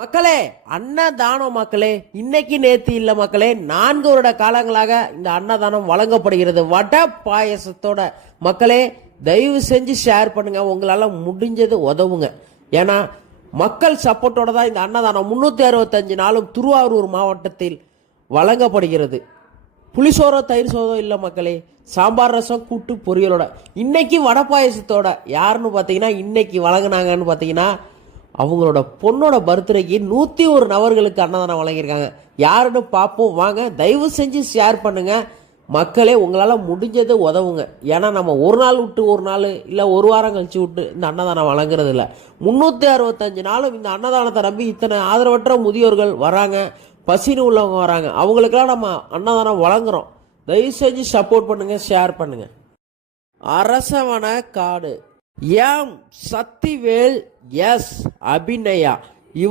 மக்களே, அன்னதானம் மக்களே, இன்னைக்கு நேத்து இல்ல மக்களே, 4 வருட காலங்களாக இந்த அன்னதானம் வழங்கப்படுகிறது வடை பாயசத்தோட. மக்களே, தயவு செஞ்சு ஷேர் பண்ணுங்க, உங்களால முடிஞ்சது உதவுங்க. ஏன்னா மக்கள் சப்போர்ட்டோட தான் இந்த அன்னதானம் 365 நாளும் திருவாரூர் மாவட்டத்தில் வழங்கப்படுகிறது. புளிசோரோ தயிர் சோதோ இல்லை மக்களே, சாம்பார் ரசம் கூட்டு பொரியலோட. இன்னைக்கு வடை பாயசத்தோட. யாருன்னு பார்த்தீங்கன்னா இன்னைக்கு வழங்கினாங்கன்னு பார்த்தீங்கன்னா அவங்களோட பொண்ணோட பர்த்டேக்கு 101 நபர்களுக்கு அன்னதானம் வழங்கியிருக்காங்க. யாருன்னு பார்ப்போம் வாங்க. தயவு செஞ்சு ஷேர் பண்ணுங்க மக்களே, உங்களால் முடிஞ்சது உதவுங்க. ஏன்னா நம்ம ஒரு நாள் விட்டு ஒரு நாள் இல்லை ஒரு வாரம் கழிச்சு விட்டு இந்த அன்னதானம் வழங்குறது இல்லை. 365 நாளும் இந்த அன்னதானத்தை நம்பி இத்தனை ஆதரவற்ற முதியோர்கள் வராங்க, பசின்னு உள்ளவங்க வராங்க. அவங்களுக்கெல்லாம் நம்ம அன்னதானம் வழங்குறோம். தயவு செஞ்சு சப்போர்ட் பண்ணுங்க, ஷேர் பண்ணுங்க. அரசவன காடு எம் சக்திவேல் எஸ் அபிநயா இவர்